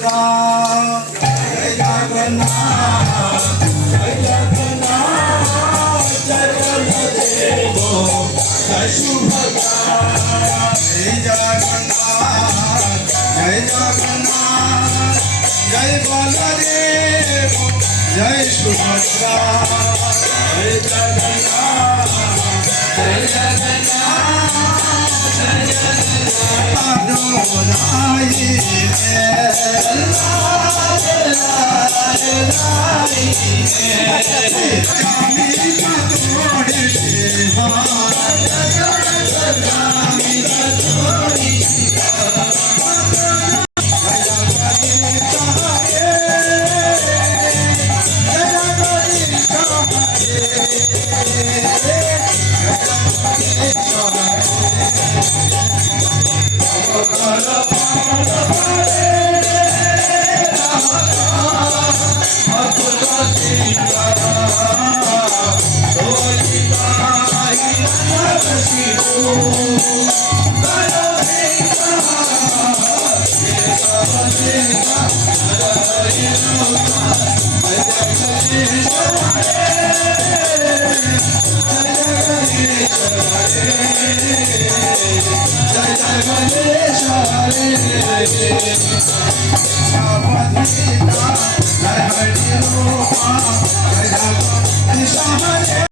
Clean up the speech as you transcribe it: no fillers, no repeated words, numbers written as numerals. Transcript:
Jagannath Jai Jagannath Jai Jagannath Jai Baldev Jai Subhadra Jai Jagannath Jai Jagannath Jai Baldev Jai Subhadra Jai Jagannath Jai Jagannath Jai